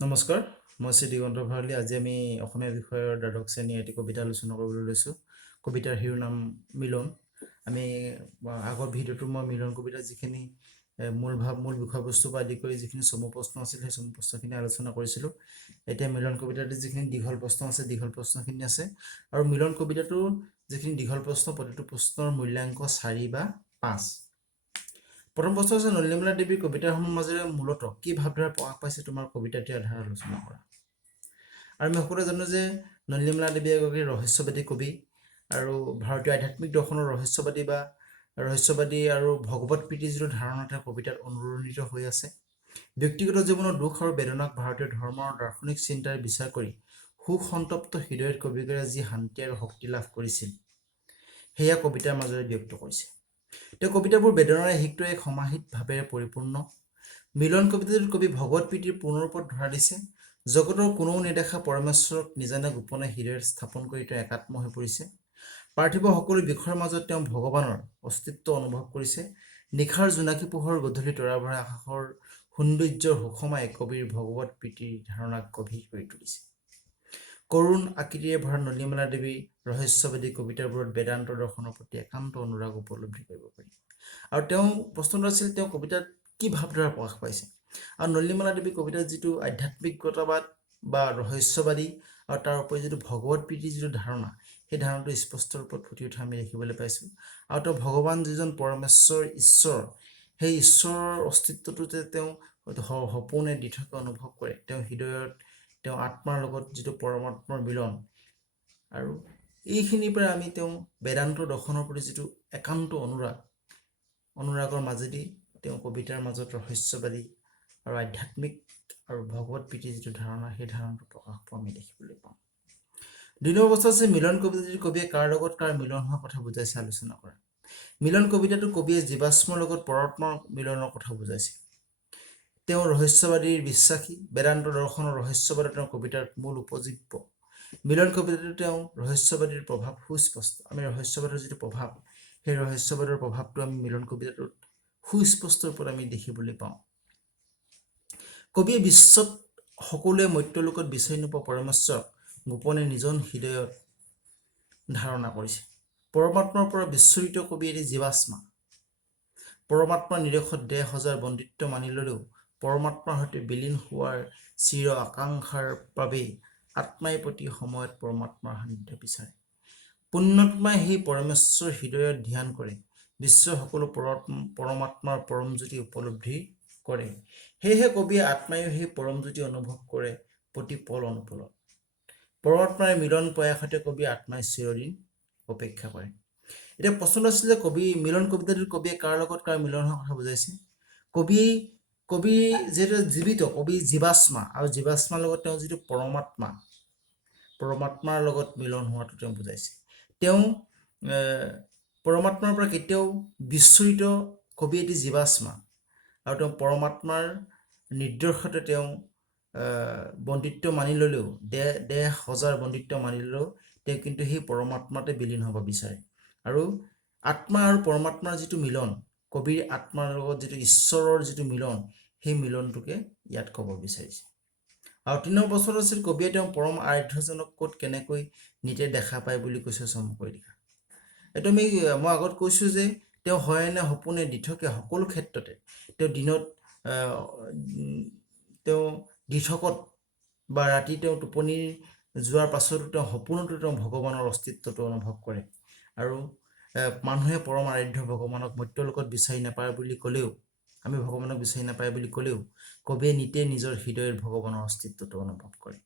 নমস্কাৰ, মই শ্ৰী দিগন্ত ভৰালী। আজি আমি অসমীয়া বিষয়ৰ দ্বাদশ শ্ৰেণীৰ এটি কবিতা আলোচনা কৰিবলৈ লৈছোঁ। কবিতাৰ শিৰোনাম মিলন। আমি আগৰ ভিডিঅ'টো মই মিলন কবিতাৰ যিখিনি মূল বিষয়বস্তু পৰা আদি কৰি যিখিনি চমু প্ৰশ্ন আছিল সেই চমু প্ৰশ্নখিনি আলোচনা কৰিছিলোঁ। এতিয়া মিলন কবিতাটোৰ যিখিনি দীঘল প্ৰশ্ন আছে দীঘল প্ৰশ্নখিনি আছে, আৰু মিলন কবিতাটোৰ যিখিনি দীঘল প্ৰশ্ন প্ৰতিটো প্ৰশ্নৰ মূল্যাংক 4 বা 5। প্ৰথম প্ৰশ্ন হৈছে নলিনীবালা দেৱীৰ কবিতাসমূহৰ মাজেৰে মূলতঃ কি ভাৱধাৰা প্ৰকাশ পাইছে তোমাৰ কবিতাটিৰ আধাৰত আলোচনা কৰা। আৰু আমি সকলোৱে জানো যে নলিনীবালা দেৱী এগৰাকী ৰহস্যবাদী কবি, আৰু ভাৰতীয় আধ্যাত্মিক দৰ্শনৰ ৰহস্যবাদী আৰু ভগৱত প্ৰীতিৰ যিটো ধাৰণা তেওঁৰ কবিতাত অনুৰণিত হৈ আছে। ব্যক্তিগত জীৱনৰ দুখ আৰু বেদনাক ভাৰতীয় ধৰ্ম আৰু দাৰ্শনিক চিন্তাৰে বিচাৰ কৰি সুসন্তপ্ত হৃদয়ত কবিগৰাকীয়ে যি শান্তি আৰু শক্তি লাভ কৰিছিল সেয়া কবিতাৰ মাজেৰে ব্যক্ত কৰিছে। তেওঁ কবিতাবোৰ বেদনাৰে সিক্ত এক সমাহিত ভাৱেৰে পৰিপূৰ্ণ। মিলন কবিতাটোত কবি ভগৱত প্ৰীতিৰ পূৰ্ণৰূপত ধৰা দিছে। জগতৰ কোনেও নেদেখা পৰমেশ্বৰক নিজানে গোপনে হৃদয়ত স্থাপন কৰি তেওঁ একাত্ম হৈ পৰিছে। পাৰ্থিৱ সকলো বিষয়ৰ মাজত তেওঁ ভগৱানৰ অস্তিত্ব অনুভৱ কৰিছে। নিশাৰ জোনাকী পোহৰ গধূলি তৰাভৰা আকাশৰ সৌন্দৰ্যৰ সুষমাই কবিৰ ভগৱত প্ৰীতিৰ ধাৰণাক গভীৰ কৰি তুলিছে। কৰুণ আকৃতিৰে ভৰা নলিনীবালা দেৱীৰ ৰহস্যবাদী কবিতাবোৰত বেদান্ত দৰ্শনৰ প্ৰতি একান্ত অনুৰাগ উপলব্ধি কৰিব পাৰি। আৰু তেওঁ প্ৰশ্নটো আছিল তেওঁ কবিতাত কি ভাৱধাৰা প্ৰকাশ পাইছে। আৰু নলিনীবালা দেৱীৰ কবিতাত যিটো আধ্যাত্মিকতাবাদ বা ৰহস্যবাদী আৰু তাৰ উপৰি যিটো ভগৱত প্ৰীতিৰ যিটো ধাৰণা, সেই ধাৰণাটো স্পষ্ট ৰূপত ফুটি উঠা আমি দেখিবলৈ পাইছোঁ। আৰু তেওঁ ভগৱান যিজন পৰমেশ্বৰ ঈশ্বৰ, সেই ঈশ্বৰৰ অস্তিত্বটোতে তেওঁ সপোনে দিঠকে অনুভৱ কৰে। তেওঁ হৃদয়ত তেওঁ আত্মাৰ লগত যিটো পৰমাত্মাৰ মিলন, আৰু এইখিনিৰ পৰা আমি তেওঁ বেদান্ত দৰ্শনৰ প্ৰতি যিটো একান্ত অনুৰাগৰ মাজেদি তেওঁ কবিতাৰ মাজত ৰহস্যবাদী আৰু আধ্যাত্মিক আৰু ভগৱত প্ৰীতিৰ যিটো ধাৰণা, সেই ধাৰণাটো প্ৰকাশ পোৱা আমি দেখিবলৈ পাওঁ। 2 নম্বৰ অৱস্থা আছে মিলন কবিতাটি কবিয়ে কাৰ লগত কাৰ মিলন হোৱাৰ কথা বুজাইছে আলোচনা কৰা। মিলন কবিতাটো কবিয়ে জীৱাশ্মৰ লগত পৰমাত্মাৰ মিলনৰ কথা বুজাইছে। তেওঁ ৰহস্যবাদীৰ বিশ্বাসী। বেদান্ত দৰ্শনৰ ৰহস্যবাদৰ তেওঁৰ কবিতাৰ মূল উপজীব্য। মিলন কবিতাটো তেওঁ ৰহস্যবাদীৰ প্ৰভাৱ সুস্পষ্ট। আমি ৰহস্যবাদৰ যিটো প্ৰভাৱ, সেই ৰহস্যবাদৰ প্ৰভাৱটো আমি মিলন কবিতাটোত সুস্পষ্ট ৰূপত আমি দেখিবলৈ পাওঁ। কবিয়ে বিশ্বত সকলোৱে মৰ্ত্যলোকত বিচাৰি নোপোৱা পৰমেশ্বৰক গোপনে নিজৰ হৃদয়ত ধাৰণা কৰিছে। পৰমাত্মাৰ পৰা বিস্ফোৰিত কবি এটি জীৱাত্মা। পৰমাত্মাৰ নিৰখত 10,000 বন্দিত্ব মানি ললেও পৰমাত্মাৰ সৈতে বিলীন হোৱাৰ চিৰ আকাংক্ষাৰ বাবেই আত্মাই প্ৰতি সময়ত পৰমাত্মাৰ সান্নিধ্য বিচাৰে। পুণ্যাত্মাই সেই পৰমেশ্বৰ হৃদয়ত ধ্যান কৰে। বিশ্বৰ সকলো পৰমাত্মাৰ পৰমজ্যোতি উপলব্ধি কৰে। সেয়েহে কবিয়ে আত্মায়ো সেই পৰমজ্যোতি অনুভৱ কৰে প্ৰতি পল অনুপলত। পৰমাত্মাৰ মিলন প্ৰয়াসতে কবি আত্মাই চিৰদিন অপেক্ষা কৰে। এতিয়া প্ৰশ্নটো আছিল যে মিলন কবিতাটোত কবিয়ে কাৰ লগত কাৰ মিলন হোৱাৰ কথা বুজাইছে। কবি যিহেতু জীৱিত, কবি জীৱাত্মা, আৰু জীৱাত্মাৰ লগত তেওঁ যিটো পৰমাত্মাৰ লগত মিলন হোৱাটো তেওঁ বুজাইছে। তেওঁ পৰমাত্মাৰ পৰা কেতিয়াও বিস্ফোৰিত কবি এটি জীৱাত্মা, আৰু তেওঁ পৰমাত্মাৰ নিৰ্দেশতে তেওঁ বন্দিত্ব মানি ল'লেও 10,000 বন্দিত্ব মানি ল'লেও তেওঁ কিন্তু সেই পৰমাত্মাতে বিলীন হ'ব বিচাৰে। আৰু আত্মা আৰু পৰমাত্মাৰ যিটো মিলন, কবিৰ আত্মাৰ লগত যিটো ঈশ্বৰৰ যিটো মিলন, সেই মিলনটোকে ইয়াত ক'ব বিচাৰিছে। আৰু 3 নম্বৰ প্ৰশ্নটো আছিল কবিয়ে তেওঁ পৰম আৰাধ্যজনক ক'ত কেনেকৈ নিতে দেখা পায় বুলি কৈছে চমুকৈ লিখা। এইটো মই আগত কৈছোঁ যে তেওঁ হয়নে সপোনে দিঠকে সকলো ক্ষেত্ৰতে তেওঁ দিনত তেওঁ দিঠকত বা ৰাতি তেওঁ টোপনি যোৱাৰ পাছতো তেওঁ সপোনতো তেওঁ ভগৱানৰ অস্তিত্বটো অনুভৱ কৰে। আৰু মানুহে পৰম আৰাধ্য ভগৱানক মৰ্ত্যলোকত বিচাৰি নাপায় বুলি ক'লেও, আমি ভগৱানক বিচাৰি নাপায় বুলি ক'লেও কবিয়ে নিতে নিজৰ হৃদয়ত ভগৱানৰ অস্তিত্বটো অনুভৱ কৰে।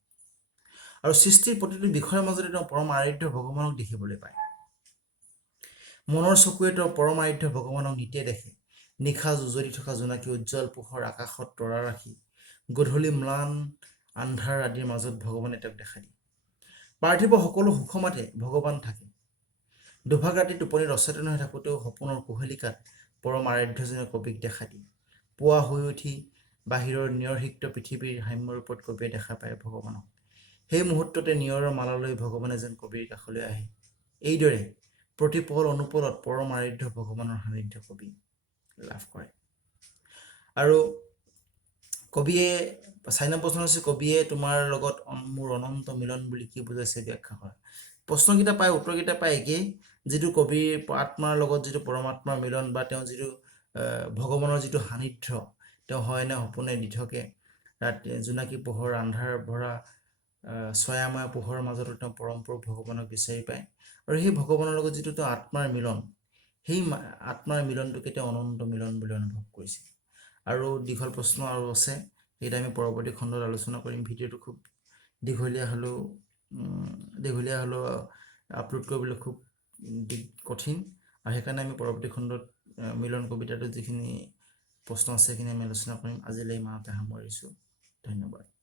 আৰু সৃষ্টিৰ প্ৰতিটো বিষয়ৰ মাজতে তেওঁ পৰম আৰাধ্য ভগৱানক দেখিবলৈ পায়। মনৰ চকুৱে তেওঁ পৰম আৰাধ্য ভগৱানক নিতে দেখে। নিশা উজলি থকা জোনাকী উজ্জ্বল পোহৰ আকাশত তৰা ৰাখি গধূলি ম্লান আন্ধাৰ আদিৰ মাজত ভগৱানে তেওঁক দেখা দিয়ে। পাৰ্থিৱ সকলো সুষমাতে ভগৱান থাকে। দুভাগ ৰাতি টোপনিত অচেতন হৈ থাকোঁতেও সপোনৰ কুহেলিকাত পৰম আৰাধ্যজনে কবিক দেখা দিয়ে। পুৱা হৈ উঠি বাহিৰৰ নিয়ৰসিক্ত পৃথিৱীৰ সাম্যৰূপত কবিয়ে দেখা পায় ভগৱানক। সেই মুহূৰ্ততে নিয়ৰৰ মালালৈ ভগৱানে যেন কবিৰ কাষলৈ আহে। এইদৰে প্ৰতি পল অনুপলত পৰম আৰাধ্য ভগৱানৰ সান্নিধ্য কবি লাভ কৰে। আৰু কবিয়ে 4 নম্বৰ প্ৰশ্ন হৈছে কবিয়ে তোমাৰ লগত মোৰ অনন্ত মিলন বুলি কি বুজাইছে ব্যাখ্যা কৰা। প্ৰশ্নকেইটা পায় উত্তৰকেইটা পায় একেই, যিটো কবিৰ আত্মাৰ লগত যিটো পৰমাত্মাৰ মিলন বা তেওঁ যিটো ভগৱানৰ যিটো সান্নিধ্য, তেওঁ হয় নে সপোনে দি থাকে, ৰাতি জোনাকী পোহৰ আন্ধাৰ ভৰা ছয়াময় পোহৰৰ মাজতো তেওঁ পৰমপুৰুষ ভগৱানক বিচাৰি পায়, আৰু সেই ভগৱানৰ লগত যিটো তেওঁ আত্মাৰ মিলন, সেই আত্মাৰ মিলনটোকে তেওঁ অনন্ত মিলন বুলি অনুভৱ কৰিছিল। আৰু দীঘল প্ৰশ্ন আৰু আছে, সেইটা আমি পৰৱৰ্তী খণ্ডত আলোচনা কৰিম। ভিডিঅ'টো খুব দীঘলীয়া হ'লেও আপলোড কৰিবলৈ খুব কঠিন, আৰু সেইকাৰণে আমি পৰৱৰ্তী খণ্ডত মিলন কবিতাটোত যিখিনি প্ৰশ্ন আছে সেইখিনি আমি আলোচনা কৰিম। আজিলৈ ইমানতে সামৰিছোঁ। ধন্যবাদ।